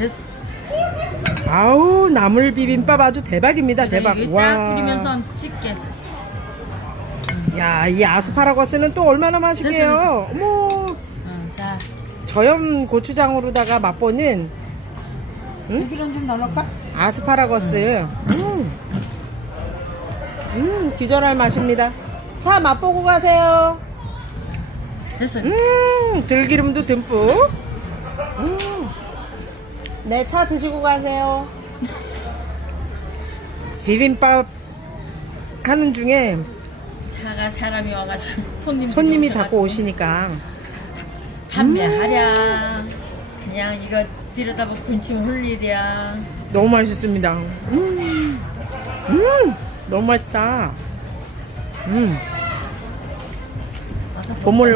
됐어. 아우 나물 비빔밥 아주 대박입니다 대박 이거 쫙 뿌리면서 찍게. 야 이 아스파라거스는 또 얼마나 맛있게요 어머 응, 자. 저염 고추장으로다가 맛보는 고기랑 좀 넣을까? 아스파라거스 음. 음 기절할 맛입니다 자 맛보고 가세요 됐어. 음 들기름도 듬뿍 네 차 드시고 가세요. 비빔밥 하는 중에 차가 사람이 와가지고 손님 손님이 자꾸 오시니까. 판매하랴. 그냥 이거 들여다보고 군침 흘리랴. 너무 맛있습니다. 음, 음. 너무 맛있다. 음. 와서 보물